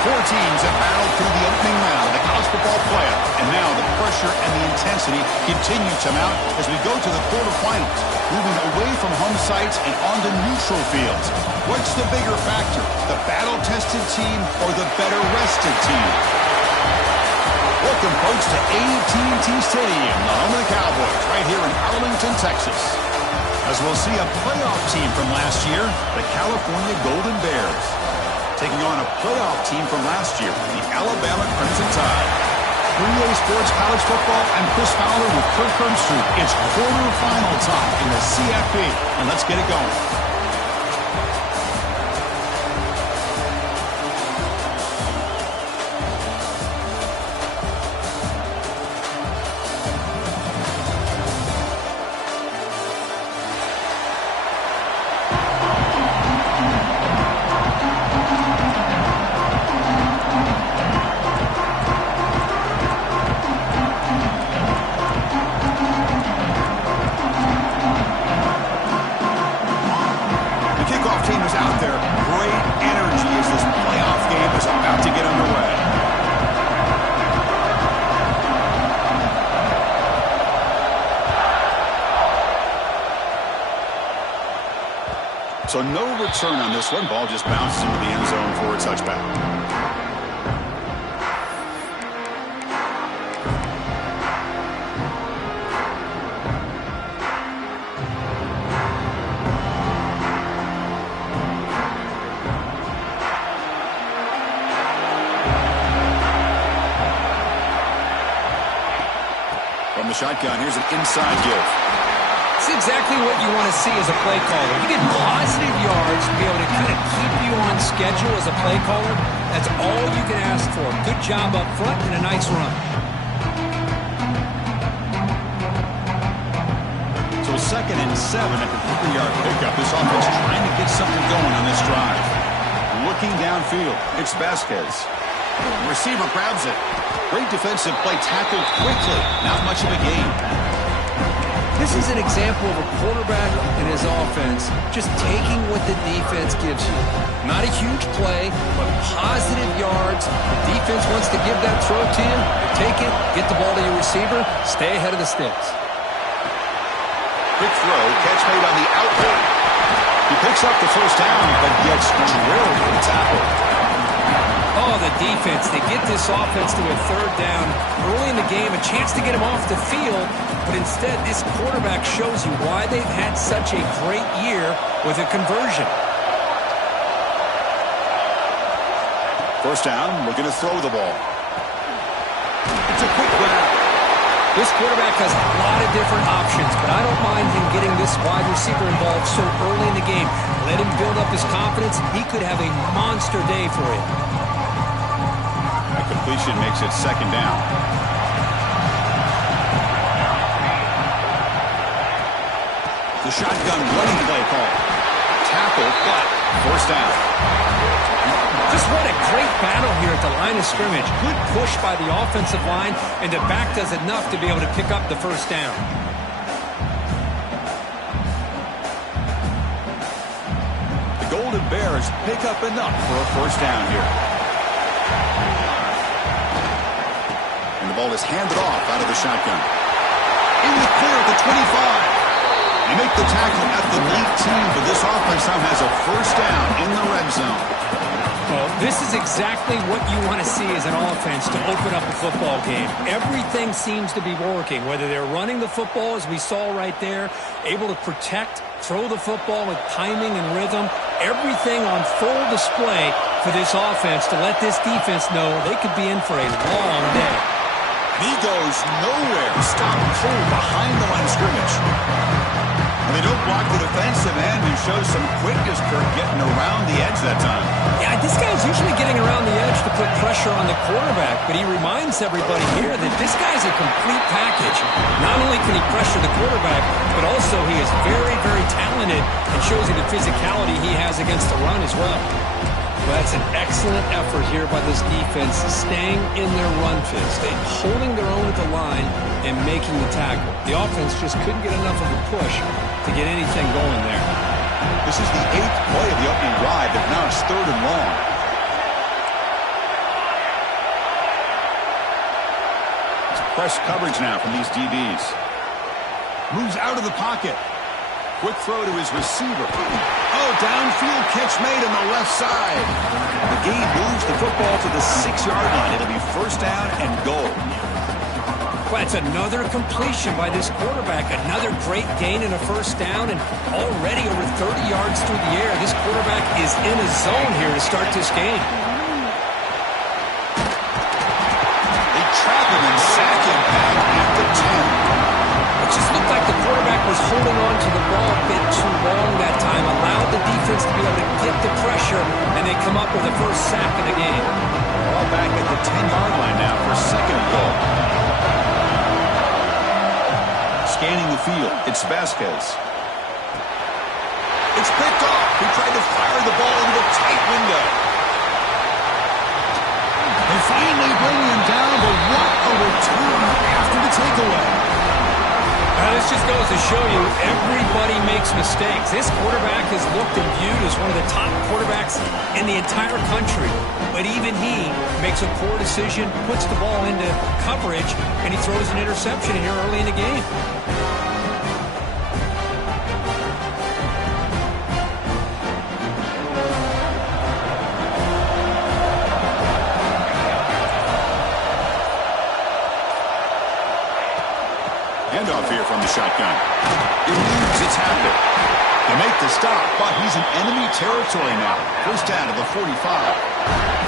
Four teams have battled through the opening round of the college football playoff, and now the pressure and the intensity continue to mount as we go to the quarterfinals, moving away from home sites and onto neutral fields. What's the bigger factor, the battle-tested team or the better-rested team? Welcome, folks, to AT&T Stadium, the home of the Cowboys, right here in Arlington, Texas. As we'll see a playoff team from last year, the California Golden Bears, taking on a playoff team from last year, the Alabama Crimson Tide. 3A Sports College Football, I'm Chris Fowler with Kirk Herbstreit. It's quarterfinal time in the CFP, and let's get it going. So no return on this one. Ball just bounces into the end zone for a touchback. From the shotgun, here's an inside give. It's exactly what you want to see as a play caller. You get positive yards to be able to kind of keep you on schedule as a play caller. That's all you can ask for. Good job up front and a nice run. So 2nd and 7 at the 3-yard pickup. This offense trying to get something going on this drive. Looking downfield, it's Vasquez. The receiver grabs it. Great defensive play, tackled quickly. Not much of a gain. This is an example of a quarterback and his offense just taking what the defense gives you. Not a huge play, but positive yards. The defense wants to give that throw to you. Take it, get the ball to your receiver, stay ahead of the sticks. Quick throw, catch made on the outlet. He picks up the first down, but gets drilled with the tackle. Oh, the defense, they get this offense to a 3rd down early in the game, a chance to get him off the field, but instead this quarterback shows you why they've had such a great year with a conversion. First down, we're going to throw the ball. It's a quick grab. This quarterback has a lot of different options, but I don't mind him getting this wide receiver involved so early in the game. Let him build up his confidence. He could have a monster day for you. Completion makes it 2nd down. The shotgun running play call. Tackle, but 1st down. Just what a great battle here at the line of scrimmage. Good push by the offensive line, and the back does enough to be able to pick up the 1st down. The Golden Bears pick up enough for a 1st down here. The ball is handed off out of the shotgun. In the clear at the 25. They make the tackle at the late team, but this offense now has a 1st down in the red zone. Well, this is exactly what you want to see as an offense to open up a football game. Everything seems to be working, whether they're running the football, as we saw right there, able to protect, throw the football with timing and rhythm. Everything on full display for this offense to let this defense know they could be in for a long day. He goes nowhere. Stop cold behind the line of scrimmage. And they don't block the defensive end and show some quickness, Kirk, getting around the edge that time. Yeah, this guy's usually getting around the edge to put pressure on the quarterback, but he reminds everybody here that this guy's a complete package. Not only can he pressure the quarterback, but also he is very, very talented and shows you the physicality he has against the run as well. Well, that's an excellent effort here by this defense, staying in their run fist, holding their own at the line and making the tackle. The offense just couldn't get enough of a push to get anything going there. This is the 8th play of the opening drive, but now it's 3rd and long. press coverage now from these DBs. Moves out of the pocket. Quick throw to his receiver. Oh, downfield catch made on the left side. The gain moves the football to the 6-yard line. It'll be first down and goal. Well, it's another completion by this quarterback. Another great gain and a first down, and already over 30 yards through the air. This quarterback is in a zone here to start this game. They trap him and sack him back at the 10. It just looked like the quarterback was holding on to the ball a bit too long that time, allowed the defense to be able to get the pressure, and they come up with the first sack of the game. Ball back at the 10-yard line now for second and goal. Scanning the field, it's Vasquez. It's picked off. He tried to fire the ball into a tight window. They finally bring him down, but what a return after the takeaway. Now, this just goes to show you everybody makes mistakes. This quarterback is looked and viewed as one of the top quarterbacks in the entire country. But even he makes a poor decision, puts the ball into coverage, and he throws an interception here early in the game. Handoff here from the shotgun. Eludes its habit. They make the stop, but he's in enemy territory now. First down to the 45.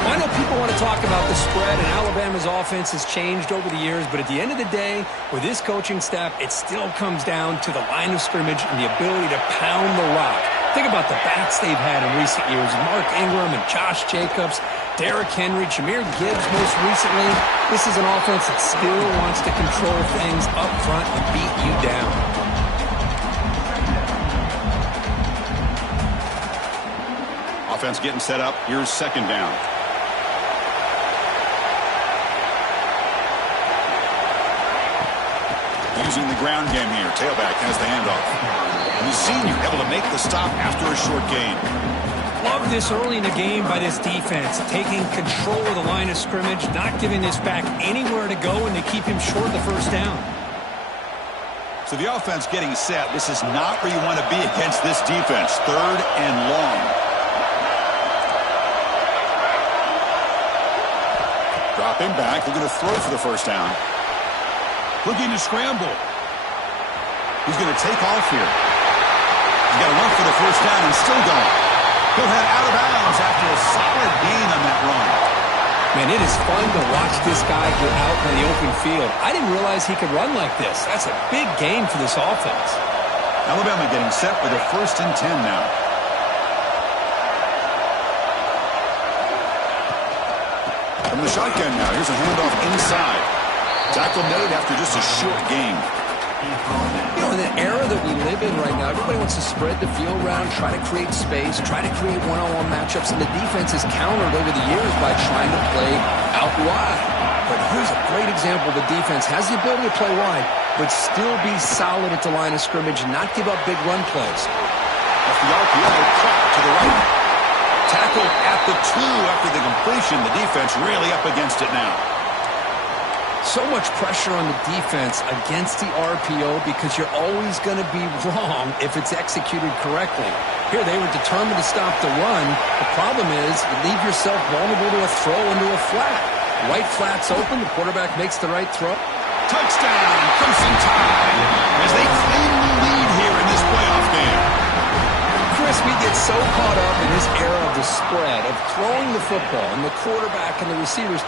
I know people want to talk about the spread, and Alabama's offense has changed over the years, but at the end of the day, with this coaching staff, it still comes down to the line of scrimmage and the ability to pound the rock. Think about the backs they've had in recent years. Mark Ingram and Josh Jacobs, Derrick Henry, Jahmyr Gibbs most recently. This is an offense that still wants to control things up front and beat you down. Offense getting set up. Here's second down. Using the ground game here. Tailback has the handoff. And the senior able to make the stop after a short gain. Love this early in the game by this defense, taking control of the line of scrimmage, not giving this back anywhere to go, and they keep him short of the first down. So the offense getting set. This is not where you want to be against this defense. Third and long. Dropping back. They're going to throw for the first down. Looking to scramble. He's going to take off here. He's got to run for the first down and still going. He'll head out of bounds after a solid gain on that run. Man, it is fun to watch this guy get out in the open field. I didn't realize he could run like this. That's a big game for this offense. Alabama getting set for the first and 10 now. From the shotgun now, here's a handoff inside. Tackle made after just a short gain. You know, in the era that we live in right now, everybody wants to spread the field around, try to create space, try to create one-on-one matchups, and the defense is countered over the years by trying to play out wide. But here's a great example. The defense has the ability to play wide, but still be solid at the line of scrimmage and not give up big run plays. Off the RPO, crack to the right. Tackle at the 2 after the completion. The defense really up against it now. So much pressure on the defense against the RPO because you're always going to be wrong if it's executed correctly. Here, they were determined to stop the run. The problem is you leave yourself vulnerable to a throw into a flat. Right flat's open. The quarterback makes the right throw. Touchdown, Crimson Tide, as they claim the lead here in this playoff game. Chris, we get so caught up in this era of the spread, of throwing the football and the quarterback and the receivers.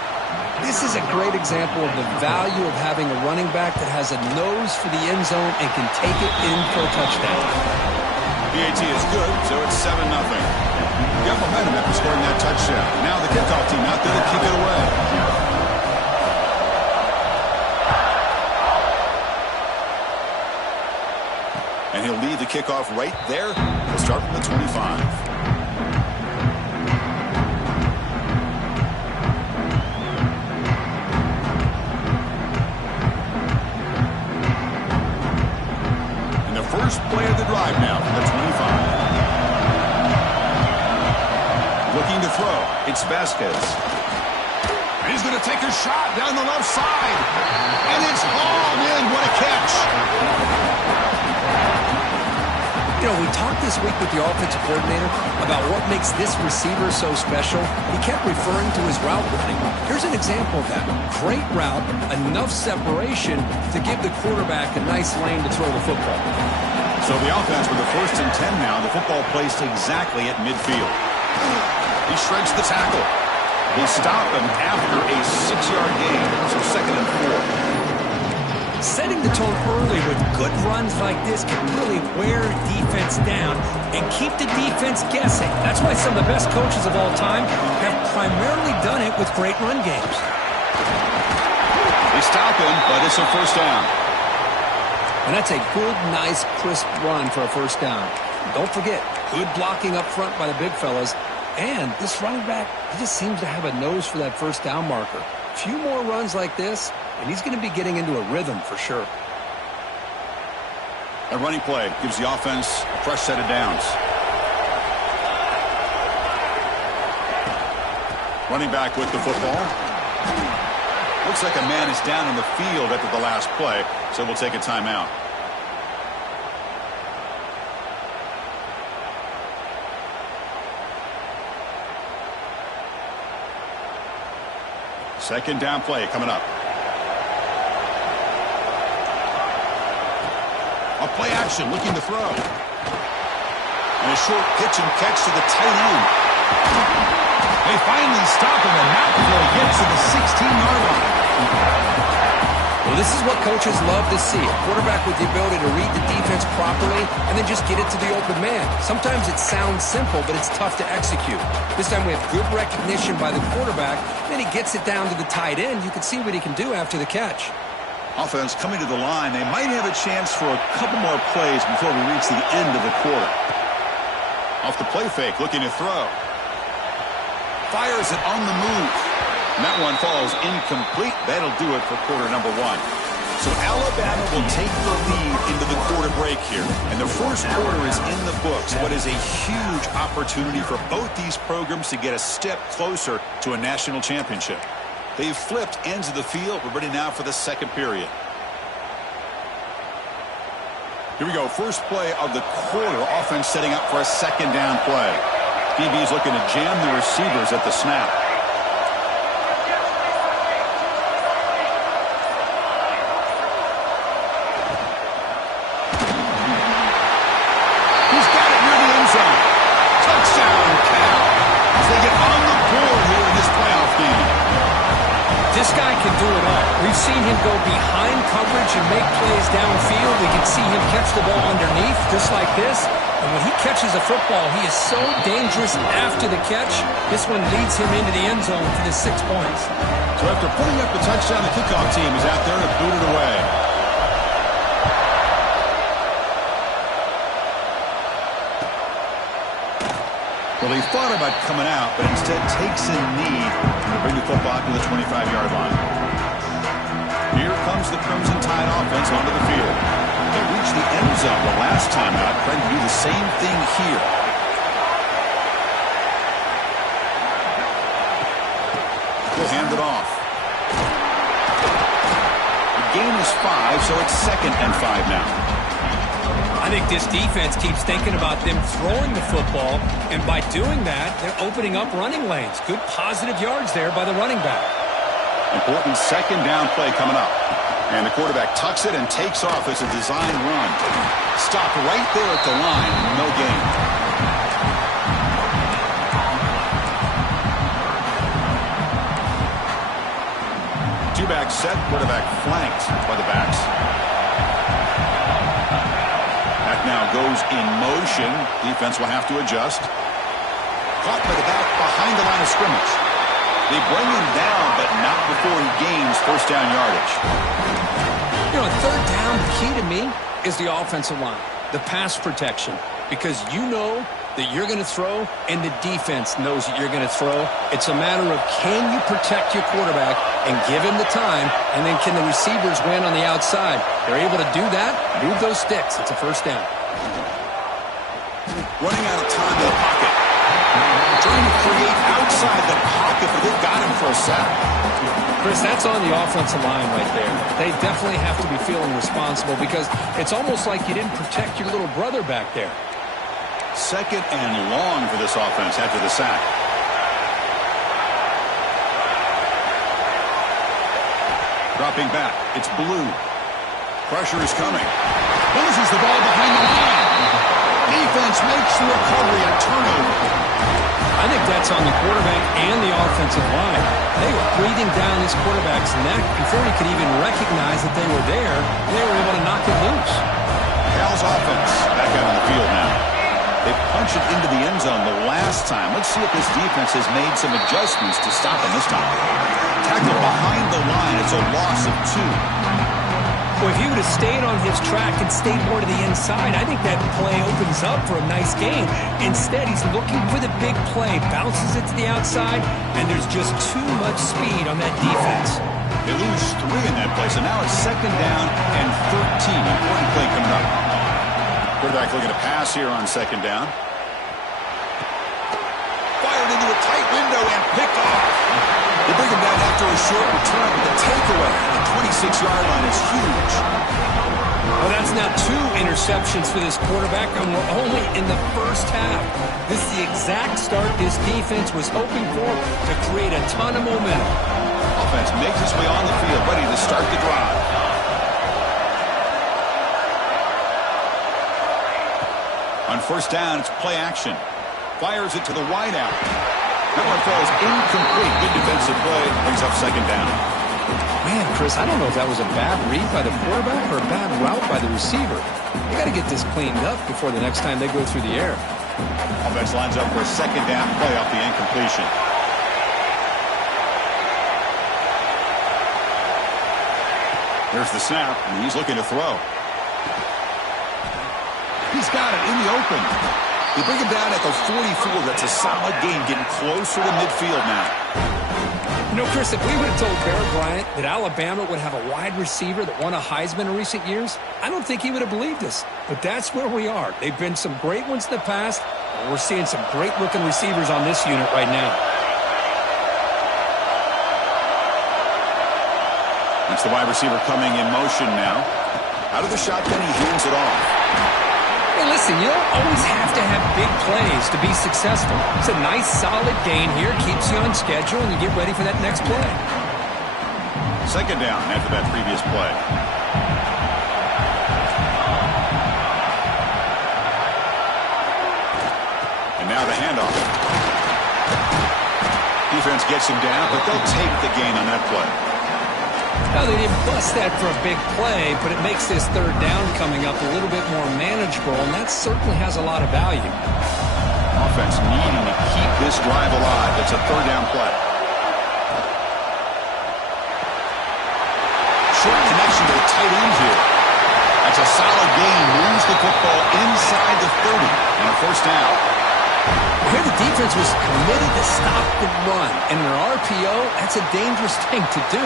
This is a great example of the value of having a running back that has a nose for the end zone and can take it in for a touchdown. PAT is good, so it's 7-0. Got momentum after scoring that touchdown. Now the kickoff team out there to kick it away. And he'll lead the kickoff right there. He'll start from the 25. First play of the drive now from the 25. Looking to throw. It's Vasquez. And He's going to take a shot down the left side. And it's hauled in. What a catch. You know, we talked this week with the offensive coordinator about what makes this receiver so special. He kept referring to his route running. Here's an example of that. Great route, enough separation to give the quarterback a nice lane to throw the football. So the offense with the 1st and 10 now. The football placed exactly at midfield. He shreds the tackle. He stopped him after a 6-yard gain. So 2nd and 4. Setting the tone early with good runs like this can really wear defense down and keep the defense guessing. That's why some of the best coaches of all time have primarily done it with great run games. They stop him, but it's a 1st down. And that's a good, nice, crisp run for a 1st down. Don't forget, good blocking up front by the big fellas. And this running back, he just seems to have a nose for that 1st down marker. A few more runs like this, and he's going to be getting into a rhythm for sure. A running play gives the offense a fresh set of downs. Running back with the football. Looks like a man is down in the field after the last play, so we'll take a timeout. Second down play coming up. A play action looking to throw. And a short pitch and catch to the tight end. They finally stop him, and now he gets to the 16-yard line. Well, this is what coaches love to see. A quarterback with the ability to read the defense properly and then just get it to the open man. Sometimes it sounds simple, but it's tough to execute. This time we have good recognition by the quarterback. Then he gets it down to the tight end. You can see what he can do after the catch. Offense coming to the line. They might have a chance for a couple more plays before we reach the end of the quarter. Off the play fake, looking to throw. Fires it on the move. And that one falls incomplete. That'll do it for quarter number 1. So Alabama will take the lead into the quarter break here. And the first quarter is in the books. What is a huge opportunity for both these programs to get a step closer to a national championship. They've flipped ends of the field. We're ready now for the second period. Here we go. First play of the quarter. Offense setting up for a 2nd down play. DB's looking to jam the receivers at the snap. He's got it near the end zone. Touchdown, Cal. As they get on the board here in this playoff game. This guy can do it all. We've seen him go behind coverage and make plays downfield. We can see him catch the ball underneath, just like this. And when he catches a football, he is so dangerous after the catch. This one leads him into the end zone for the 6 points. So after putting up the touchdown, the kickoff team is out there to boot it away. Well, he thought about coming out, but instead takes a knee to bring the football to the 25-yard line. Here comes the Crimson Tide offense onto the field. They reached the end zone the last time out, trying to do the same thing here. They'll hand it off. The gain is 5, so it's 2nd and 5 now. I think this defense keeps thinking about them throwing the football, and by doing that, they're opening up running lanes. Good positive yards there by the running back. Important 2nd down play coming up. And the quarterback tucks it and takes off as a design run. Stopped right there at the line. No gain. Two-back set. Quarterback flanked by the backs. That now goes in motion. Defense will have to adjust. Caught by the back behind the line of scrimmage. They bring him down, but not before he gains 1st down yardage. You know, 3rd down, the key to me is the offensive line, the pass protection, because you know that you're going to throw and the defense knows that you're going to throw. It's a matter of can you protect your quarterback and give him the time, and then can the receivers win on the outside? They're able to do that, move those sticks. It's a 1st down. Running out of time in the pocket. Trying to create outside inside the pocket, but they've got him for a sack. Chris, that's on the offensive line right there. They definitely have to be feeling responsible because it's almost like you didn't protect your little brother back there. Second and long for this offense after the sack. Dropping back. It's Blue. Pressure is coming. Loses the ball behind the line. Defense makes the recovery, a turnover. I think that's on the quarterback and the offensive line. They were breathing down this quarterback's neck before he could even recognize that they were there. They were able to knock it loose. Cal's offense back out on the field now. They punched it into the end zone the last time. Let's see if this defense has made some adjustments to stop him this time. Tackled behind the line. It's a loss of 2. Well, if he would have stayed on his track and stayed more to the inside, I think that play opens up for a nice game. Instead, he's looking for the big play, bounces it to the outside, and there's just too much speed on that defense. They lose 3 in that play, so now it's second down and 13. Important play coming up. Quarterback looking to pass here on second down. Fired into a tight window and picked off. They bring him down after a short return, but the takeaway at the 26-yard line is huge. Well, that's now 2 interceptions for this quarterback, and we're only in the first half. This is the exact start this defense was hoping for to create a ton of momentum. Offense makes its way on the field, ready to start the drive. On first down, it's play action. Fires it to the wideout. That one falls incomplete. Good defensive play. Brings up second down. Man, Chris, I don't know if that was a bad read by the quarterback or a bad route by the receiver. They got to get this cleaned up before the next time they go through the air. Offense lines up for a second down play off the incompletion. There's the snap, and he's looking to throw. He's got it in the open. They bring him down at the 44. That's a solid gain, getting closer to midfield now. You know, Chris, if we would have told Bear Bryant that Alabama would have a wide receiver that won a Heisman in recent years, I don't think he would have believed us. But that's where we are. They've been some great ones in the past, and we're seeing some great-looking receivers on this unit right now. That's the wide receiver coming in motion now. Out of the shotgun, he hands it off. Hey, listen, you don't always have to have big plays to be successful. It's a nice, solid gain here. Keeps you on schedule, and you get ready for that next play. Second down after that previous play. And now the handoff. Defense gets him down, but they'll take the gain on that play. Now, they didn't bust that for a big play, but it makes this third down coming up a little bit more manageable, and that certainly has a lot of value. Offense needing to keep this drive alive. It's a third down play. Short connection to the tight end here. That's a solid gain. Moves the football inside the 30 and a first down. Here the defense was committed to stop the run. And in an RPO, that's a dangerous thing to do.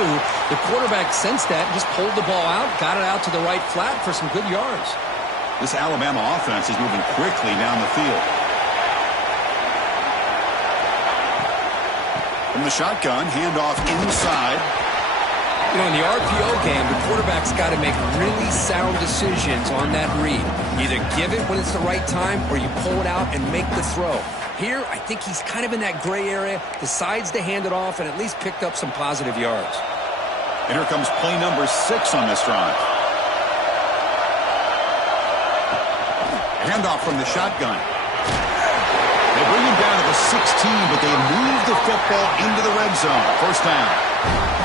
The quarterback sensed that and just pulled the ball out, got it out to the right flat for some good yards. This Alabama offense is moving quickly down the field. From the shotgun, handoff inside. You know, in the RPO game, the quarterback's got to make really sound decisions on that read. Either give it when it's the right time or you pull it out and make the throw. Here, I think he's kind of in that gray area, decides to hand it off and at least picked up some positive yards. And here comes play number 6 on this drive. Handoff from the shotgun. They bring him down to the 16, but they move the football into the red zone. First down.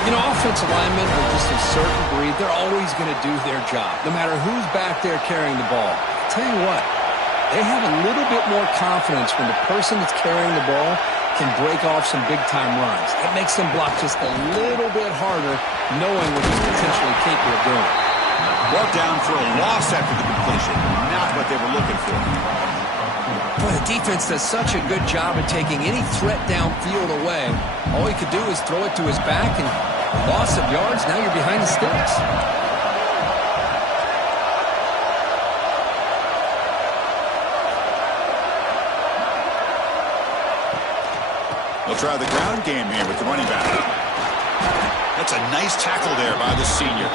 You know, offensive linemen are just a certain breed. They're always going to do their job, no matter who's back there carrying the ball. I'll tell you what, they have a little bit more confidence when the person that's carrying the ball can break off some big-time runs. It makes them block just a little bit harder, knowing what he's potentially capable of doing. Brought down for a loss after the completion. Not what they were looking for. Boy, the defense does such a good job of taking any threat downfield away. All he could do is throw it to his back, and loss of yards, now you're behind the sticks. They'll try the ground game here with the running back. That's a nice tackle there by the senior.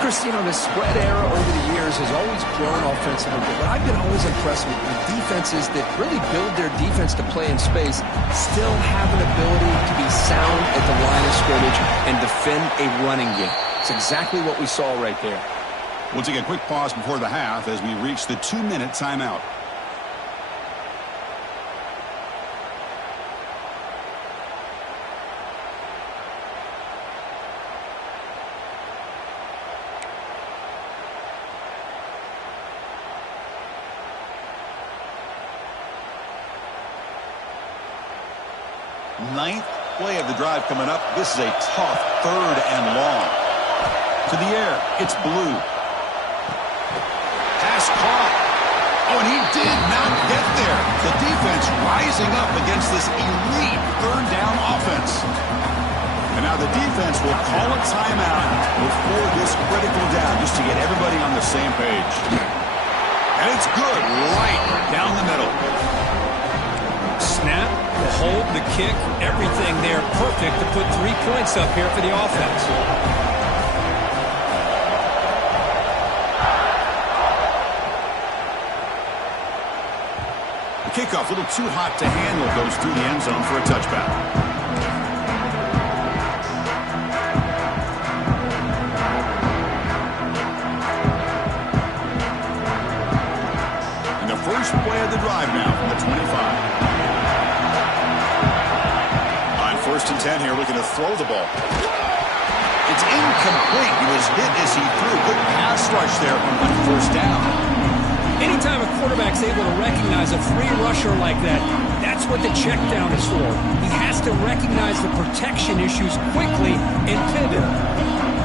Chris, you know, the spread era over the years has always grown offensively, but I've been always impressed with the defenses that really build their defense to play in space, still have an ability to be sound at the line of scrimmage and defend a running game. It's exactly what we saw right there. We'll take a quick pause before the half as we reach the 2-minute timeout. Ninth play of the drive coming up. This is a tough 3rd and long. To the air, it's Blue. Pass caught. Oh, and he did not get there. The defense rising up against this elite 3rd down offense. And now the defense will call a timeout before this critical down just to get everybody on the same page. And it's good right down the middle. Snap, the hold, the kick, everything there perfect to put 3 points up here for the offense. The kickoff, a little too hot to handle, goes through the end zone for a touchback. And the first play of the drive now from the 25. 1st and 10 here, looking to throw the ball. It's incomplete. He was hit as he threw. Good pass rush there on 1st down. Anytime a quarterback's able to recognize a free rusher like that, that's what the check down is for. He has to recognize the protection issues quickly and pivot.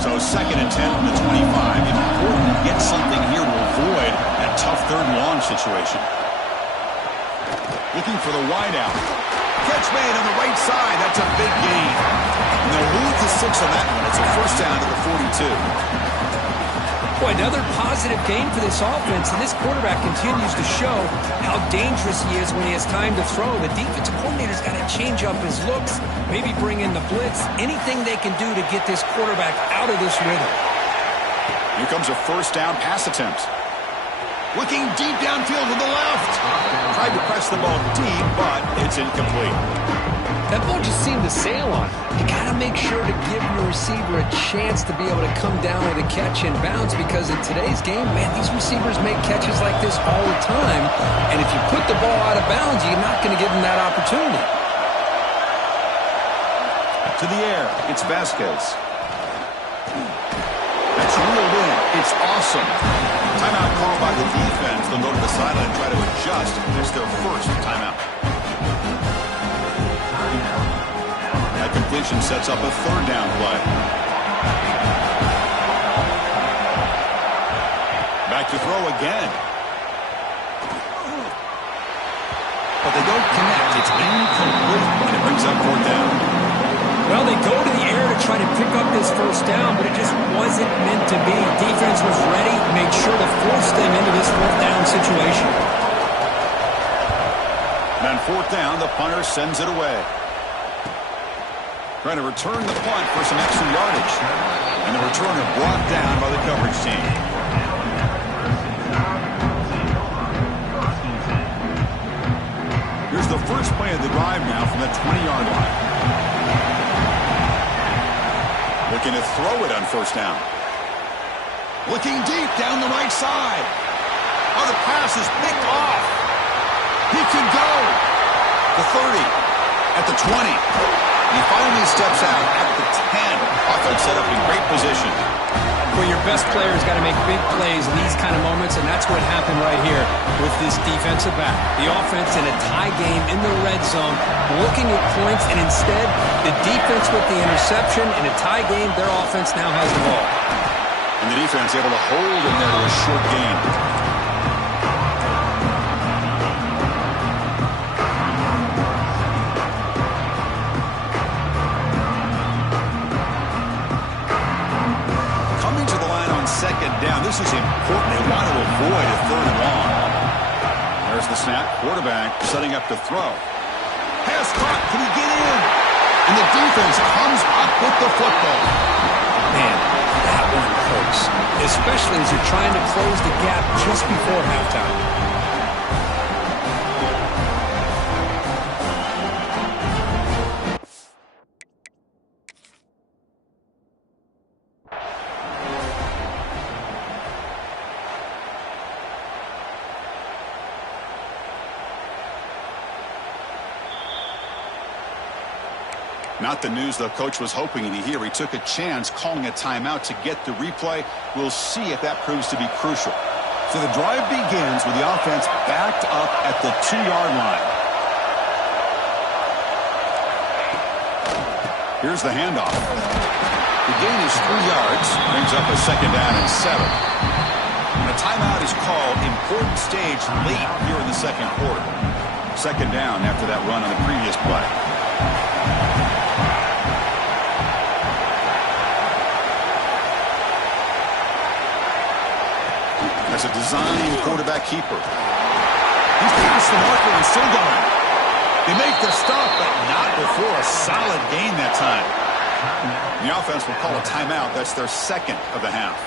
So 2nd and 10 from the 25. Important to get something here to avoid that tough 3rd and long situation. Looking for the wideout. Catch made on the right side. That's a big gain. And they'll move to 6 on that one. It's a 1st down to the 42. Boy, another positive game for this offense, and this quarterback continues to show how dangerous he is when he has time to throw. The defensive coordinator's got to change up his looks, maybe bring in the blitz, anything they can do to get this quarterback out of this rhythm. Here comes a 1st down pass attempt. Looking deep downfield to the left. Tried to press the ball deep, but it's incomplete. That ball just seemed to sail on. You got to make sure to give your receiver a chance to be able to come down with a catch and bounce, because in today's game, man, these receivers make catches like this all the time. And if you put the ball out of bounds, you're not going to give them that opportunity. To the air, it's Vasquez. That's reeled in. It's awesome. Timeout called by the defense. They'll go to the sideline and try to adjust. It's their 1st timeout. That completion sets up a 3rd down play. Back to throw again. But they don't connect. It's incomplete, and it brings up 4th down. Well, they go to the air to try to pick up this 1st down, but it just wasn't meant to be. Defense was ready, made sure to force them into this 4th down situation. And on 4th down, the punter sends it away. Trying to return the punt for some extra yardage. And the returner brought down by the coverage team. Here's the first play of the drive now from the 20-yard line. Looking to throw it on 1st down. Looking deep down the right side. Oh, the pass is picked off. He can go. The 30. At the 20. He finally steps out at the 10. Offense set up in great position. Well, your best player's got to make big plays in these kind of moments, and that's what happened right here with this defensive back. The offense in a tie game in the red zone, looking at points, and instead, the defense with the interception. In a tie game, their offense now has the ball. And the defense able to hold in there to a short gain. Down. This is important. They want to avoid a 3rd and long. There's the snap. Quarterback setting up to throw. Pass caught. Can he get in? defense comes up with the football. Man, that one hurts, especially as you're trying to close the gap just before halftime. Not the news the coach was hoping to hear. He took a chance calling a timeout to get the replay. We'll see if that proves to be crucial. So the drive begins with the offense backed up at the 2-yard line. Here's the handoff. The gain is 3 yards, brings up a second down and 7. And a timeout is called. Important stage late here in the second quarter. Second down after that run on the previous play. As a design quarterback keeper. He's past the marker and still going. They make the stop, but not before a solid gain that time. The offense will call a timeout. That's their second of the half.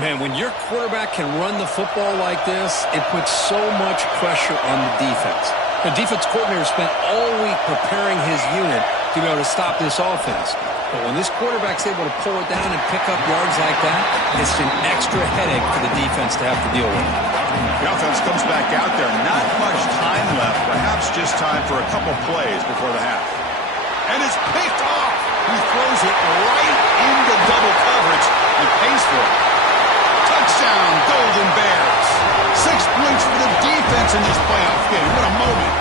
Man, when your quarterback can run the football like this, it puts so much pressure on the defense. The defense coordinator spent all week preparing his unit to be able to stop this offense. But when this quarterback's able to pull it down and pick up yards like that, it's an extra headache for the defense to have to deal with. The offense comes back out there. Not much time left. Perhaps just time for a couple plays before the half. And it's picked off. He throws it right into double coverage and pays for it. Touchdown, Golden Bears. 6 points for the defense in this playoff game. What a moment.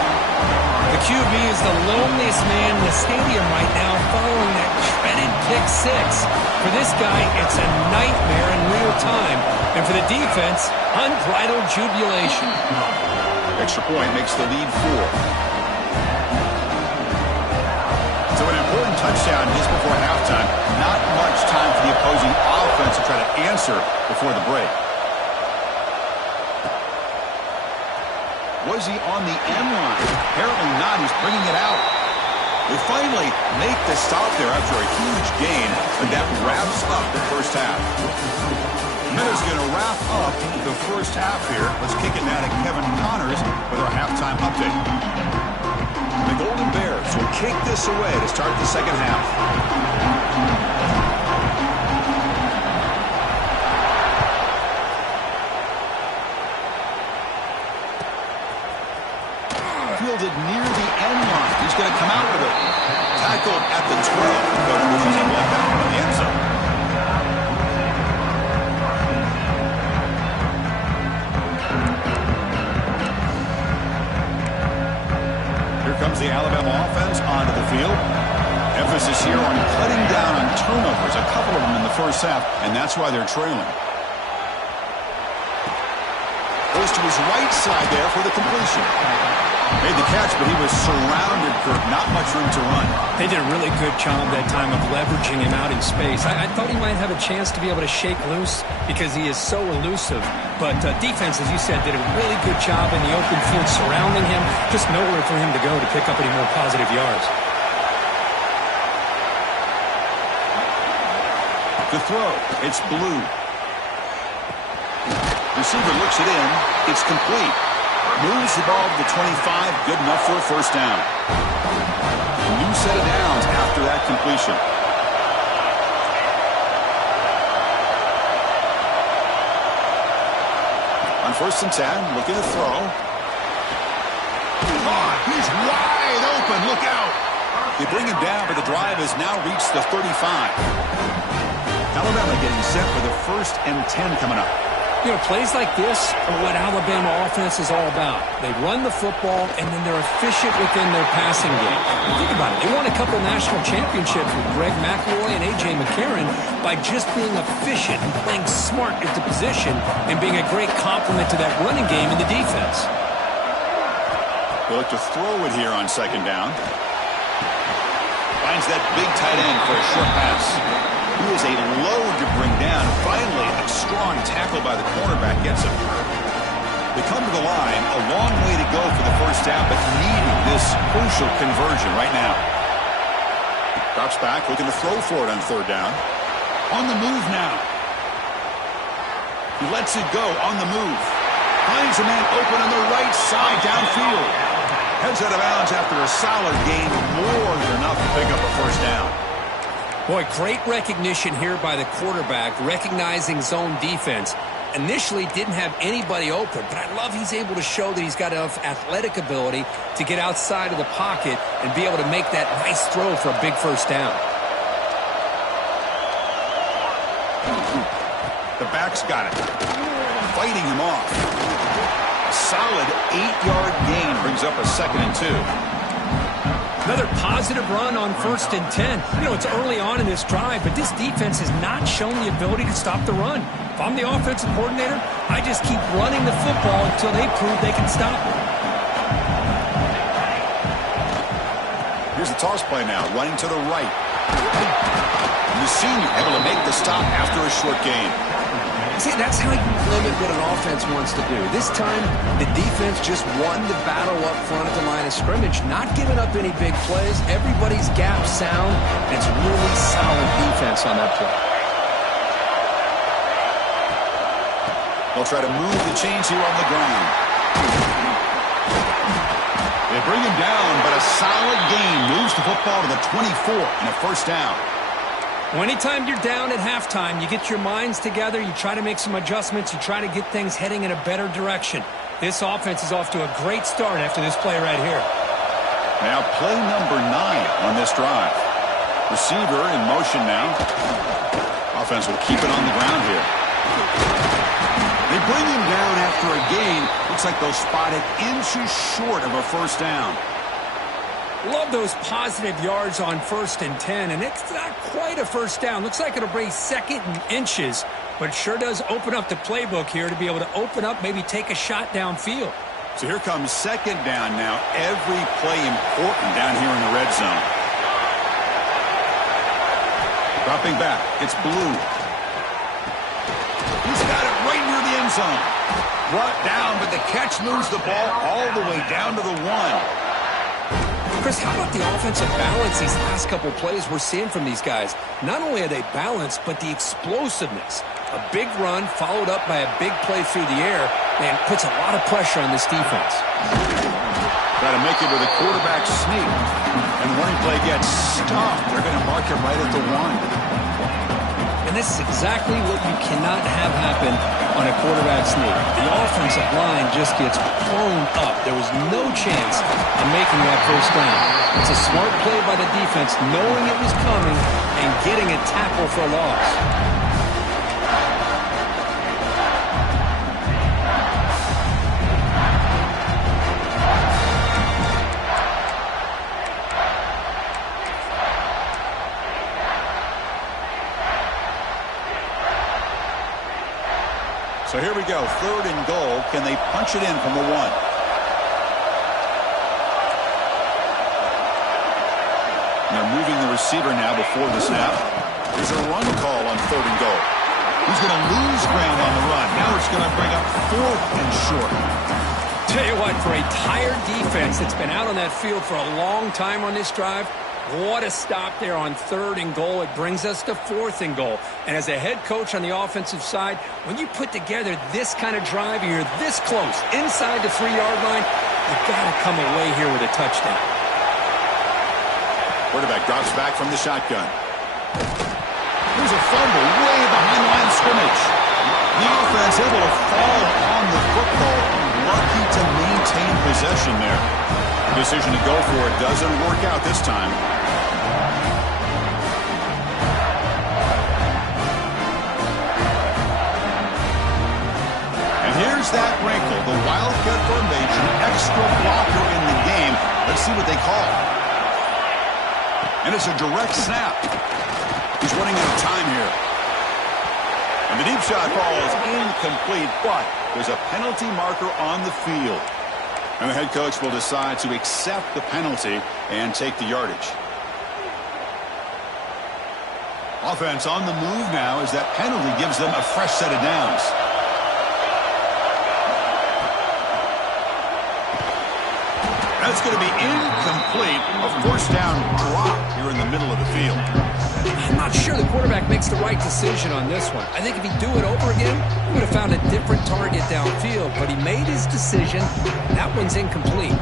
The QB is the loneliest man in the stadium right now following that dreaded pick 6. For this guy, it's a nightmare in real time. And for the defense, unbridled jubilation. Extra point makes the lead 4. So an important touchdown just before halftime. Not much time for the opposing offense to try to answer before the break. Was he on the end line? Apparently not. He's bringing it out. They finally make the stop there after a huge gain, and that wraps up the first half. Miller's going to wrap up the first half here. Let's kick it now to Kevin Connors with our halftime update. The Golden Bears will kick this away to start the second half. Fielded near the end line. He's going to come out with it. Tackled at the 12. But pushes him well back into the end zone. Here comes the Alabama offense onto the field. Emphasis here on cutting down on turnovers. A couple of them in the first half, and that's why they're trailing. Goes to his right side there for the completion. Made the catch, but he was surrounded, Kirk. Not much room to run. They did a really good job that time of leveraging him out in space. I thought he might have a chance to be able to shake loose because he is so elusive. But defense, as you said, did a really good job in the open field surrounding him. Just nowhere for him to go to pick up any more positive yards. The throw. It's Blue. Receiver looks it in. It's complete. Moves the ball to the 25. Good enough for a first down. A new set of downs after that completion. On 1st and 10, looking to throw. He's wide open. Look out. They bring him down, but the drive has now reached the 35. Alabama getting set for the 1st and 10 coming up. You know, plays like this are what Alabama offense is all about. They run the football, and then they're efficient within their passing game. And think about it. They won a couple national championships with Greg McElroy and A.J. McCarron by just being efficient and playing smart at the position and being a great complement to that running game in the defense. They'll look to throw it here on 2nd down. Finds that big tight end for a short pass. He is a load to bring down. Finally, a strong tackle by the cornerback gets him. They come to the line. A long way to go for the first half, but needing this crucial conversion right now. Drops back, looking to throw for it on third down. On the move now. He lets it go on the move. Finds a man open on the right side downfield. Heads out of bounds after a solid gain, more than enough to pick up a first down. Boy, great recognition here by the quarterback, recognizing zone defense. Initially didn't have anybody open, but I love he's able to show that he's got enough athletic ability to get outside of the pocket and be able to make that nice throw for a big first down. The back's got it. Fighting him off. A solid 8-yard gain brings up a 2nd and 2. Another positive run on 1st and 10. You know, it's early on in this drive, but this defense has not shown the ability to stop the run. If I'm the offensive coordinator, I just keep running the football until they prove they can stop it. Here's the toss play now, running to the right. And the senior able to make the stop after a short gain. See, that's how you limit what an offense wants to do. This time, the defense just won the battle up front at the line of scrimmage, not giving up any big plays. Everybody's gap sound, and it's really solid defense on that play. They'll try to move the chains here on the ground. They bring him down, but a solid gain moves the football to the 24 and a first down. Well, anytime you're down at halftime, you get your minds together, you try to make some adjustments, you try to get things heading in a better direction. This offense is off to a great start after this play right here. Now play number 9 on this drive. Receiver in motion now. Offense will keep it on the ground here. They bring him down after a gain. Looks like they'll spot it inches short of a first down. Love those positive yards on 1st and 10, and it's not quite a first down. Looks like it'll bring 2nd and inches, but it sure does open up the playbook here to be able to open up, maybe take a shot downfield. So here comes 2nd down now. Every play important down here in the red zone. Dropping back. It's Blue. He's got it right near the end zone. Brought down, but the catch moves the ball all the way down to the 1. Chris, how about the offensive balance these last couple plays we're seeing from these guys? Not only are they balanced, but the explosiveness. A big run followed up by a big play through the air, and puts a lot of pressure on this defense. Got to make it with a quarterback sneak. And the running play gets stopped. They're going to mark it right at the 1. And this is exactly what you cannot have happen on a quarterback sneak. The offensive line just gets blown up. There was no chance of making that first down. It's a smart play by the defense, knowing it was coming and getting a tackle for a loss. So here we go, 3rd and goal. Can they punch it in from the 1? They're moving the receiver now before the snap. There's a run call on 3rd and goal. He's going to lose ground on the run. Now it's going to bring up 4th and short. Tell you what, for a tired defense that's been out on that field for a long time on this drive, what a stop there on 3rd and goal. It brings us to 4th and goal. And as a head coach on the offensive side, when you put together this kind of drive, you're this close, inside the 3-yard line, you've got to come away here with a touchdown. Quarterback drops back from the shotgun. There's a fumble way behind the line of scrimmage. The offense able to fall on the football. Lucky to maintain possession there. The decision to go for it doesn't work out this time. And here's that wrinkle. The Wildcat formation, extra blocker in the game. Let's see what they call. And it's a direct snap. He's running out of time here. And the deep shot ball is incomplete, but there's a penalty marker on the field. And the head coach will decide to accept the penalty and take the yardage. Offense on the move now as that penalty gives them a fresh set of downs. As That's going to be incomplete. A first down drop here in the middle of the field. I'm not sure the quarterback makes the right decision on this one. I think if he'd do it over again, he would have found a different target downfield. But he made his decision. That one's incomplete.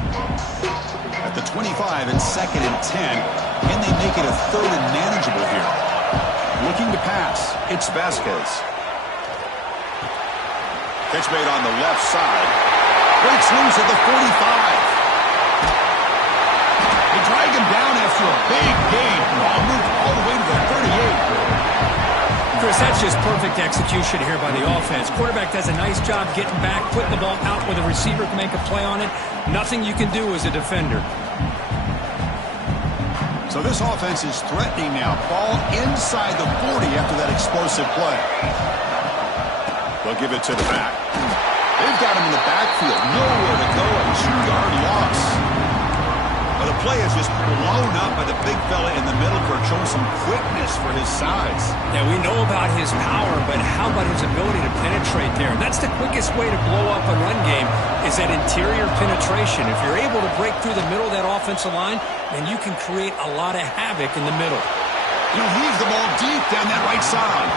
At the 25 and 2nd and 10, can they make it a 3rd and manageable here? Looking to pass, it's Vasquez. Catch made on the left side. Breaks loose at the 45. They drag him down after a big gain. Ball moved all the way to the 38. Chris, that's just perfect execution here by the offense. Quarterback does a nice job getting back, putting the ball out where the receiver can make a play on it. Nothing you can do as a defender. So this offense is threatening now. Ball inside the 40 after that explosive play. They'll give it to the back. They've got him in the backfield. Nowhere to go. A 2-yard loss. But the play is just blown up by the big fella in the middle for showing some quickness for his size. Yeah, we know about his power, but how about his ability to penetrate there? And that's the quickest way to blow up a run game is that interior penetration. If you're able to break through the middle of that offensive line, then you can create a lot of havoc in the middle. You know, heaves the ball deep down that right side.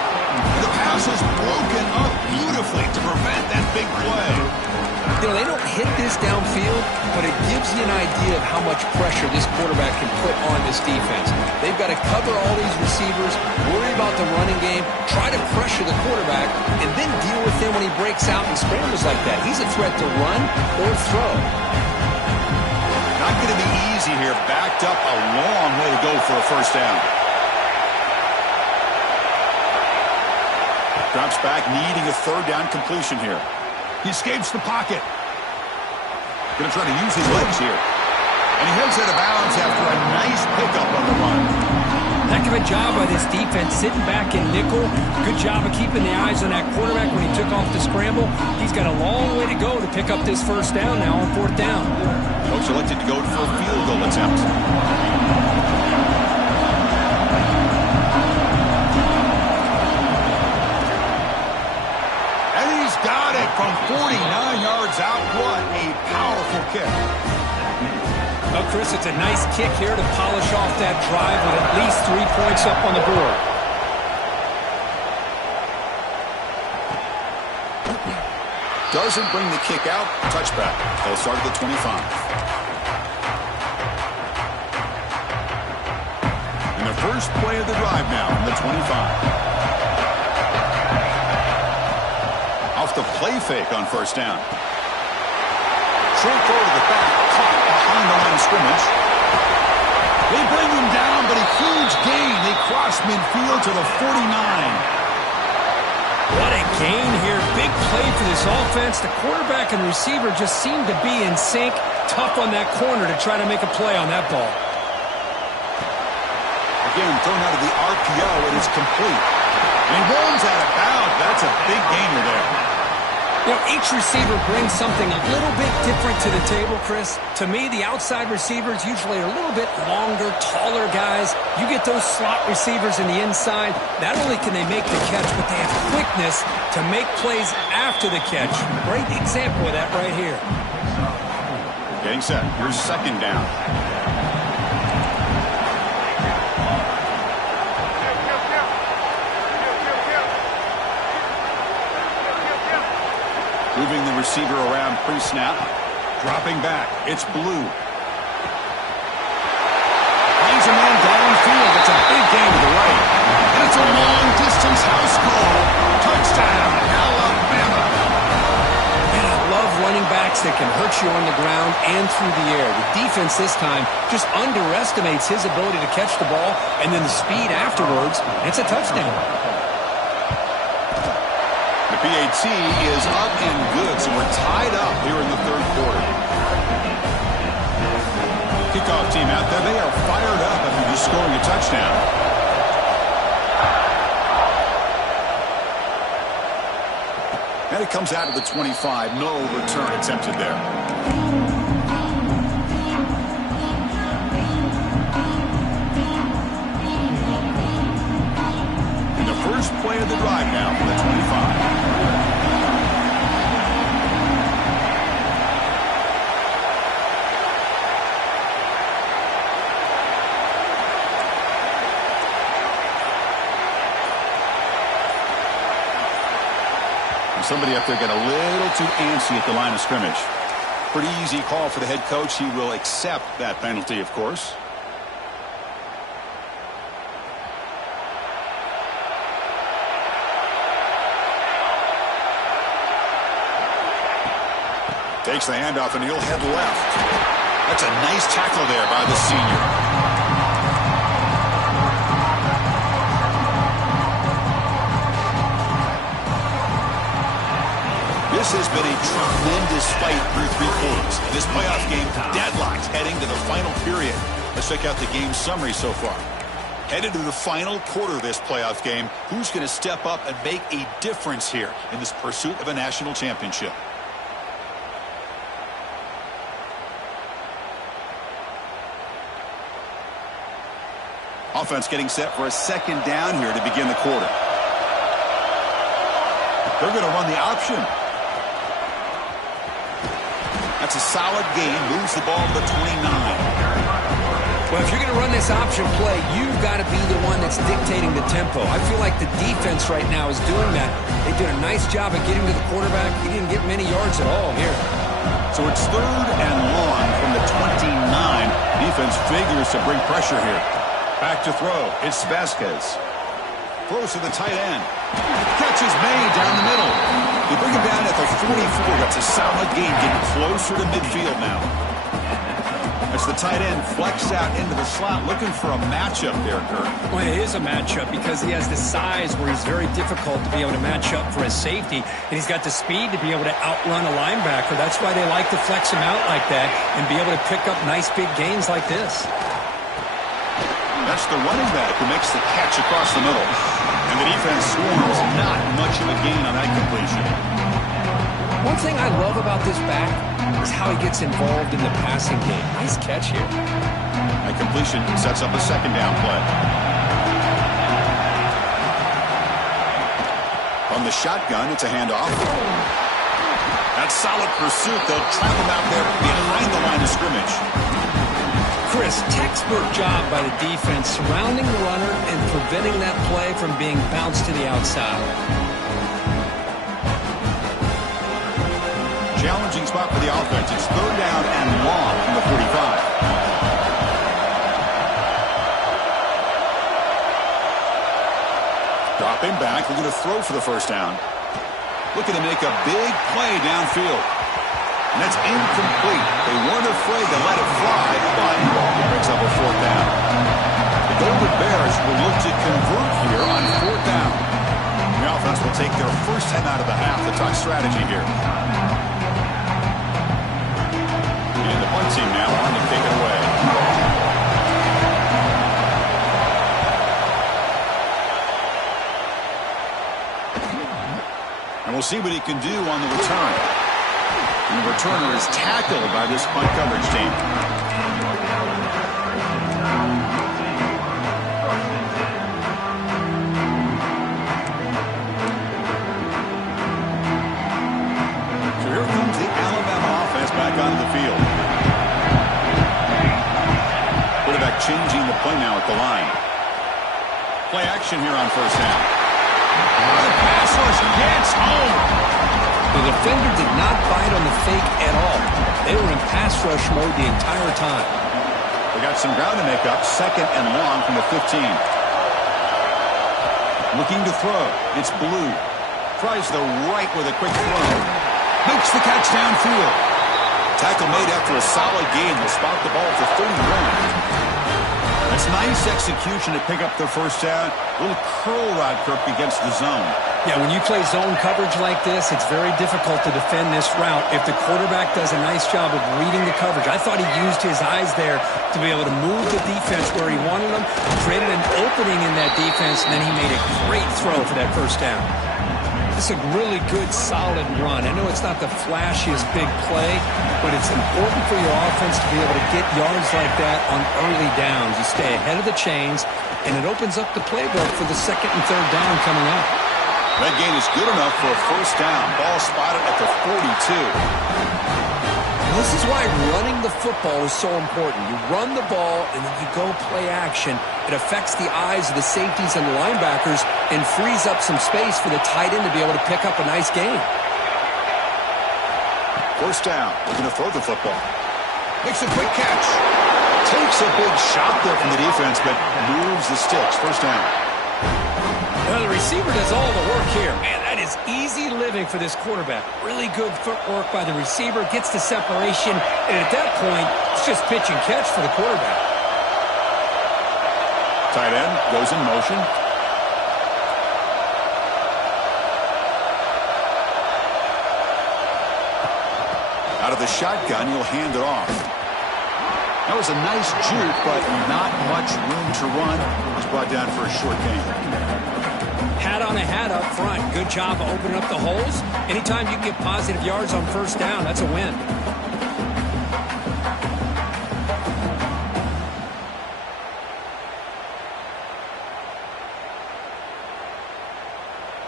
The pass is broken up beautifully to prevent that big play. You know, they don't hit this downfield, but it gives you an idea of how much pressure this quarterback can put on this defense. They've got to cover all these receivers, worry about the running game, try to pressure the quarterback, and then deal with him when he breaks out and scrambles like that. He's a threat to run or throw. Not going to be easy here. Backed up a long way to go for a first down. Drops back, needing a 3rd down completion here. He escapes the pocket. Going to try to use his legs here. And he heads out of bounds after a nice pickup on the run. Heck of a job by this defense, sitting back in nickel. Good job of keeping the eyes on that quarterback when he took off the scramble. He's got a long way to go to pick up this first down now on 4th down. Coach elected to go for a field goal attempt. Got it from 49 yards out. What a powerful kick. Well, Chris, it's a nice kick here to polish off that drive with at least 3 points up on the board. Doesn't bring the kick out. Touchback. They'll start at the 25. And the first play of the drive now on the 25. Off the play fake on first down. Short throw to the back, caught behind the line of scrimmage. They bring him down, but a huge gain. They cross midfield to the 49. What a gain here. Big play for this offense. The quarterback and receiver just seem to be in sync. Tough on that corner to try to make a play on that ball. Again, thrown out of the RPO, and it's complete. And he rolls out of bounds. That's a big gainer there. You know, each receiver brings something a little bit different to the table, Chris. To me, the outside receivers usually are a little bit longer, taller guys. You get those slot receivers in the inside. Not only can they make the catch, but they have quickness to make plays after the catch. Great example of that right here. Getting set. Here's 2nd down. Moving the receiver around pre-snap. Dropping back. It's Blue. Finds a man downfield. It's a big gain to the right. And it's a long-distance house call. Touchdown, Alabama. And I love running backs that can hurt you on the ground and through the air. The defense this time just underestimates his ability to catch the ball, and then the speed afterwards. It's a touchdown. PAT is up and good, so we're tied up here in the 3rd quarter. Kickoff team out there. They are fired up after just scoring a touchdown. And it comes out of the 25. No return attempted there. And the first play of the drive now for the 25. Somebody up there got a little too antsy at the line of scrimmage. Pretty easy call for the head coach. He will accept that penalty, of course. Takes the handoff, and he'll head left. That's a nice tackle there by the senior. This has been a tremendous fight through 3 quarters. This playoff game deadlocked heading to the final period. Let's check out the game summary so far. Headed to the final quarter of this playoff game. Who's going to step up and make a difference here in this pursuit of a national championship? Offense getting set for a second down here to begin the quarter. They're going to run the option. That's a solid gain. Moves the ball to the 29. Well, if you're going to run this option play, you've got to be the one that's dictating the tempo. I feel like the defense right now is doing that. They did a nice job of getting to the quarterback. He didn't get many yards at all here. So it's 3rd and long from the 29. Defense figures to bring pressure here. Back to throw. It's Vasquez. Throws to the tight end. Catch is made down the middle. They bring him down at the 44. That's a solid gain, getting closer to midfield now. As the tight end flex out into the slot, looking for a matchup there, Kirk. Well, it is a matchup because he has the size where he's very difficult to be able to match up for his safety, and he's got the speed to be able to outrun a linebacker. That's why they like to flex him out like that and be able to pick up nice big gains like this. That's the running back who makes the catch across the middle. And the defense swarms. Not much of a gain on that completion. One thing I love about this back is how he gets involved in the passing game. Nice catch here. That completion sets up a second down play. On the shotgun, it's a handoff. That's solid pursuit. They'll trap him out there behind the line of scrimmage. Chris, textbook job by the defense surrounding the runner and preventing that play from being bounced to the outside. Challenging spot for the offense. It's 3rd down and long from the 45. Dropping back, looking to throw for the first down. Looking to make a big play downfield. And that's incomplete. They weren't afraid to let it fly, but it breaks up a 4th down. The Golden Bears will look to convert here on 4th down. The offense will take their first time out of the half to talk strategy here. And the punt team now on to kick it away. And we'll see what he can do on the return. And the returner is tackled by this punt coverage team. So here comes the Alabama offense back onto the field. Quarterback changing the play now at the line. Play action here on first down. The pass rush gets home. The defender did not bite on the fake at all. They were in pass rush mode the entire time. They got some ground to make up. 2nd and long from the 15. Looking to throw. It's Blue. Tries the right with a quick throw. Makes the catch downfield. Tackle made after a solid gain. They'll spot the ball to 31. That's nice execution to pick up their first down. A little curl rod, Kirk, against the zone. Yeah, when you play zone coverage like this, it's very difficult to defend this route if the quarterback does a nice job of reading the coverage. I thought he used his eyes there to be able to move the defense where he wanted them, created an opening in that defense, and then he made a great throw for that first down. It's a really good, solid run. I know it's not the flashiest big play, but it's important for your offense to be able to get yards like that on early downs. You stay ahead of the chains, and it opens up the playbook for the 2nd and 3rd down coming up. That gain is good enough for a first down. Ball spotted at the 42. This is why running the football is so important. You run the ball, and then you go play action. it affects the eyes of the safeties and the linebackers and frees up some space for the tight end to be able to pick up a nice gain. First down, looking to throw the football. Makes a quick catch. Takes a big shot there from the defense, but moves the sticks. First down. Well, the receiver does all the work here. Man, that is easy living for this quarterback. Really good footwork by the receiver, gets the separation, and at that point, it's just pitch and catch for the quarterback. Tight end goes in motion. Out of the shotgun, he'll hand it off. That was a nice juke, but not much room to run. He's brought down for a short gain. Hat on a hat up front. Good job of opening up the holes. Anytime you get positive yards on first down, that's a win.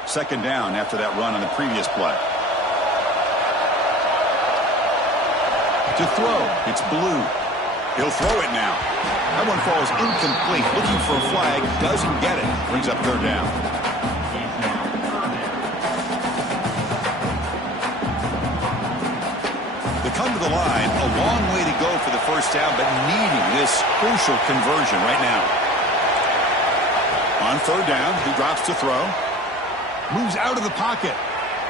Second down after that run on the previous play. To throw, it's Blue. He'll throw it now. That one falls incomplete. Looking for a flag, doesn't get it. Brings up third down. They come to the line, a long way to go for the first down, but needing this crucial conversion right now. On third down, he drops to throw. Moves out of the pocket.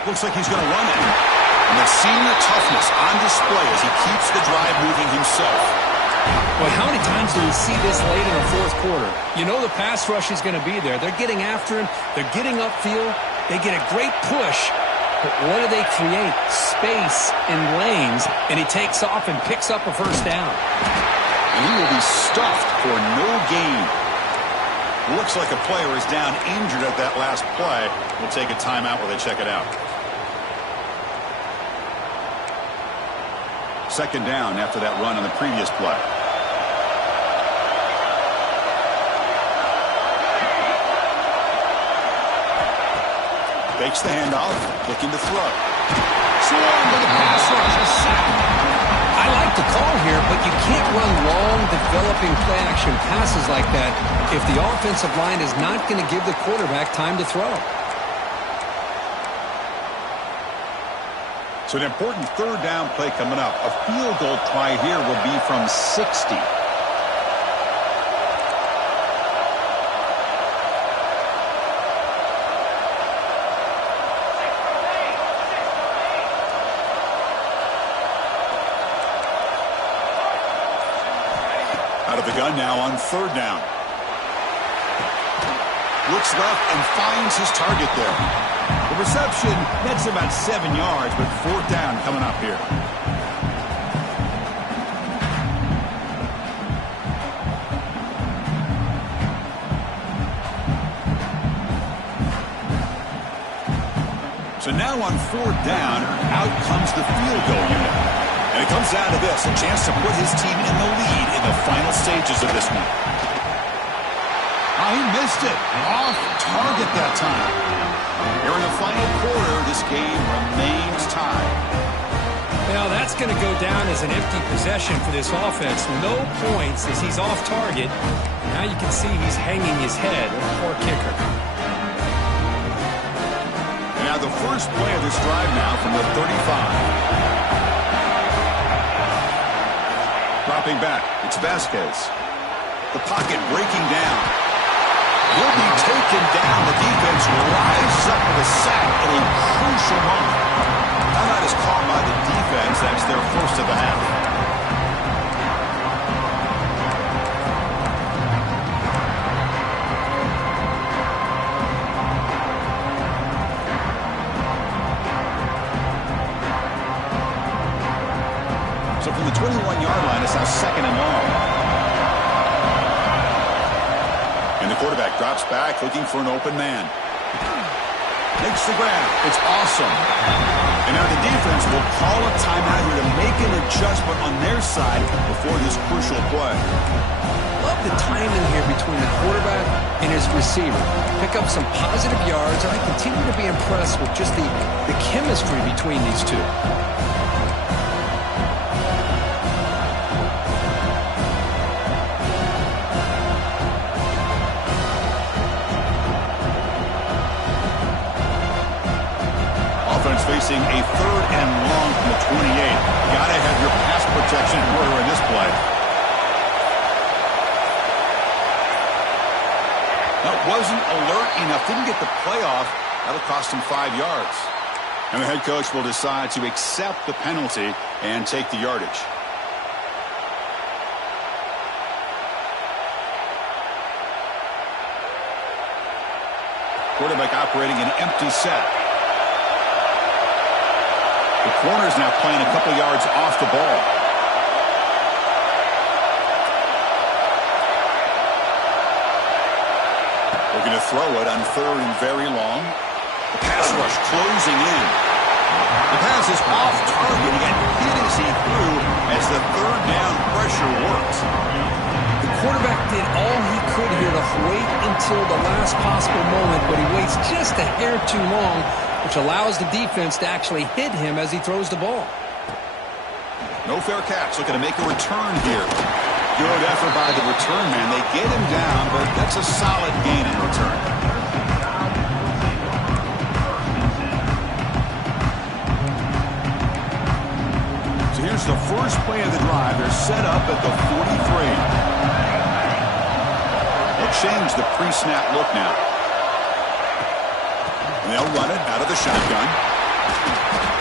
Looks like he's going to run it. And the senior toughness on display as he keeps the drive moving himself. Well, how many times do we see this late in the fourth quarter? You know the pass rush is going to be there. They're getting after him. They're getting upfield. They get a great push. But what do they create? Space in lanes. And he takes off and picks up a first down. And he will be stuffed for no gain. Looks like a player is down injured at that last play. We'll take a timeout while they check it out. Second down after that run on the previous play. Fakes the handoff, looking to throw. Swarmed with the pass rush, a sack. I like the call here, but you can't run long, developing play-action passes like that if the offensive line is not going to give the quarterback time to throw. So an important third down play coming up. A field goal try here will be from 60. Out of the gun now on third down. Looks left and finds his target there. The reception, that's about 7 yards, but fourth down coming up here. So now on fourth down, out comes the field goal unit. And it comes down to this, a chance to put his team in the lead in the final stages of this one. Oh, he missed it. Off target that time. Here in the final quarter, this game remains tied. Now that's going to go down as an empty possession for this offense. No points as he's off target. Now you can see he's hanging his head. Poor kicker. And now the first play of this drive now from the 35. Dropping back, it's Vasquez. The pocket breaking down. He'll be taken down. The defense rises up with a sack at a crucial moment. Timeout is called by the defense. That's their first of the half. So from the 21-yard line, it's now second and long. And the quarterback drops back, looking for an open man. Makes the grab. It's awesome. And now the defense will call a timeout here to make an adjustment on their side before this crucial play. Love the timing here between the quarterback and his receiver. Pick up some positive yards, and I continue to be impressed with just the chemistry between these two. facing a 3rd and long from the 28. Got to have your pass protection in order in this play. That wasn't alert enough. Didn't get the play off. That'll cost him 5 yards. And the head coach will decide to accept the penalty and take the yardage. Quarterback operating an empty set. The corner's now playing a couple yards off the ball. They're going to throw it on 3rd and very long. The pass rush closing in. The pass is off target. He got hit as he threw as the 3rd down pressure worked. The quarterback did all he could here to wait until the last possible moment, but he waits just a hair too long, which allows the defense to actually hit him as he throws the ball. No fair catch. Looking to make a return here. Good effort by the return man. They get him down, but that's a solid gain in return. So here's the first play of the drive. They're set up at the 43. They'll change the pre-snap look now. And they'll run it out of the shotgun.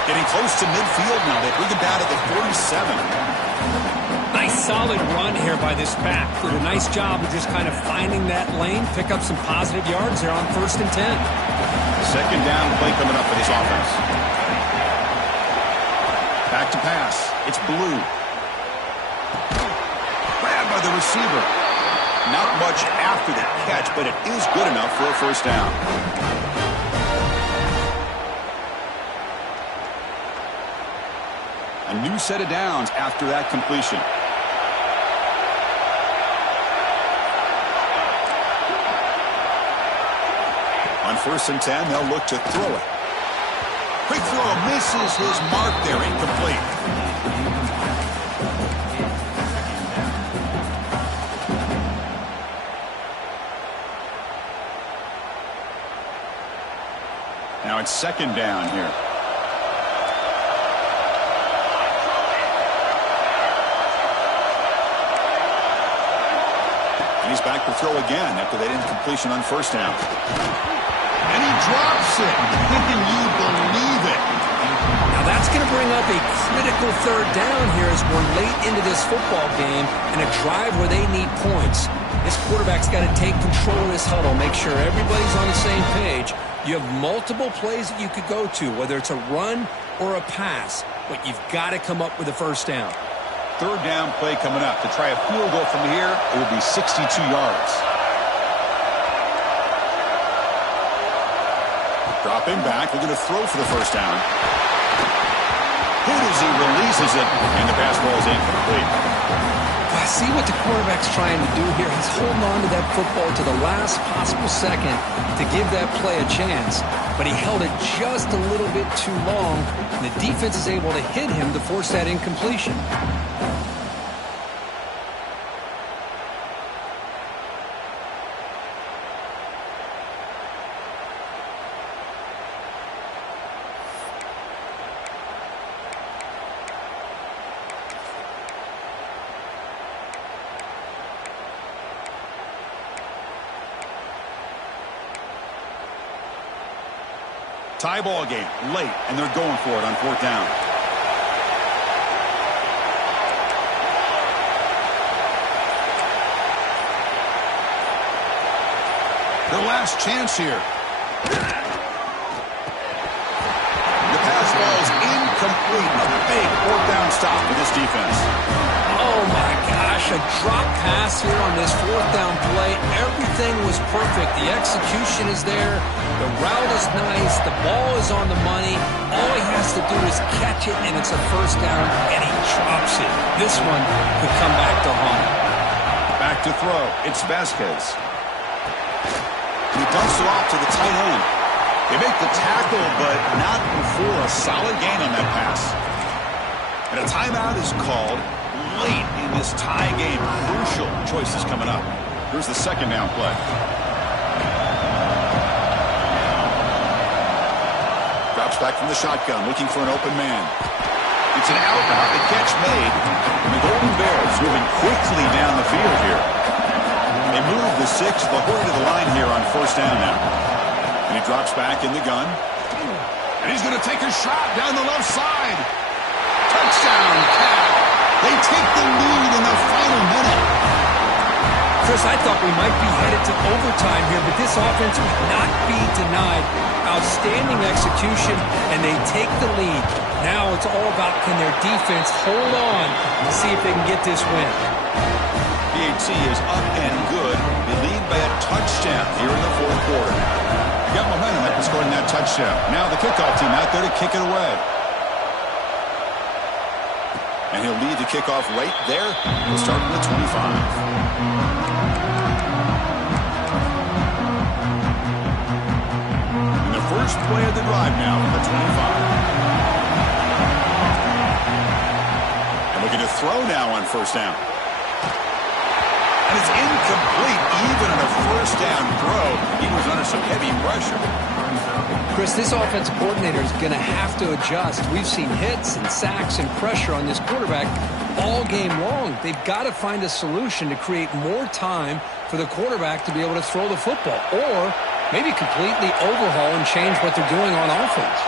Getting close to midfield now. They bring it down to the 47. Nice solid run here by this back. Did a nice job of just kind of finding that lane, pick up some positive yards there on 1st and 10. 2nd down play coming up for this offense. Back to pass. It's Blue. Grabbed by the receiver. Not much after that catch, but it is good enough for a 1st down. A new set of downs after that completion. On 1st and 10, they'll look to throw it. Quick throw misses his mark there, incomplete. Now it's 2nd down here. And he's back to throw again after that incompletion on 1st down. And he drops it. Can you believe it? Now that's going to bring up a critical 3rd down here as we're late into this football game and a drive where they need points. This quarterback's got to take control of this huddle, make sure everybody's on the same page. You have multiple plays that you could go to, whether it's a run or a pass, but you've got to come up with a 1st down. 3rd down play coming up. To try a field goal from here, it will be 62 yards. Dropping back, we're going to throw for the 1st down. Good as he releases it, and the pass ball is incomplete. I see what the quarterback's trying to do here. He's holding on to that football to the last possible second to give that play a chance. But he held it just a little bit too long, and the defense is able to hit him to force that incompletion. Tie ball game, late, and they're going for it on 4th down. Their last chance here. The pass ball is incomplete. A big 4th down stop for this defense. Oh my gosh, a drop pass here on this 4th down play. Everything was perfect. The execution is there. The route is nice. The ball is on the money. All he has to do is catch it, and it's a 1st down, and he drops it. This one could come back to haunt him. Back to throw. It's Vasquez. He dumps it off to the tight end. They make the tackle, but not before a solid gain on that pass. And a timeout is called late in this tie game. Crucial choices coming up. Here's the 2nd down play. Drops back from the shotgun, looking for an open man. It's an out route. The catch made. And the Golden Bears moving quickly down the field here. They move the 6, the Horn to the line here on first down now. And he drops back in the gun. And he's going to take a shot down the left side. Touchdown, Cal. They take the lead in the final minute. Chris, I thought we might be headed to overtime here, but this offense would not be denied. Outstanding execution, and they take the lead. Now it's all about can their defense hold on to see if they can get this win. PAT is up and good. They lead by a touchdown here in the fourth quarter. Got momentum after scoring that touchdown. Now the kickoff team out there to kick it away. And he'll lead the kickoff right there. We'll start from the 25. First play of the drive now from the 25. And looking to throw now on first down. And it's incomplete even on a first down throw. He was under some heavy pressure. Chris, this offensive coordinator is going to have to adjust. We've seen hits and sacks and pressure on this quarterback all game long. They've got to find a solution to create more time for the quarterback to be able to throw the football. Or maybe completely overhaul and change what they're doing on offense.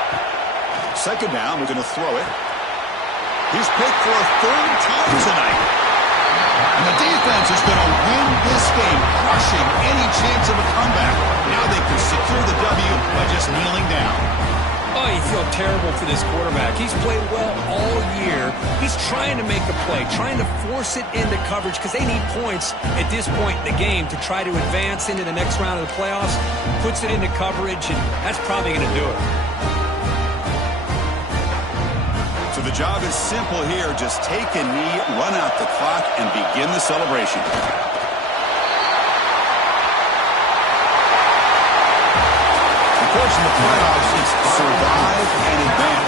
Second down, we're going to throw it. He's picked for a third time tonight. And the defense is going to win this game, crushing any chance of a comeback. Now they can secure the W by just kneeling down. Oh, you feel terrible for this quarterback. He's played well all year. He's trying to make a play, trying to force it into coverage because they need points at this point in the game to try to advance into the next round of the playoffs. Puts it into coverage, and that's probably going to do it. So the job is simple here. Just take a knee, run out the clock, and begin the celebration. Of course, in the playoffs, it's survive and advance.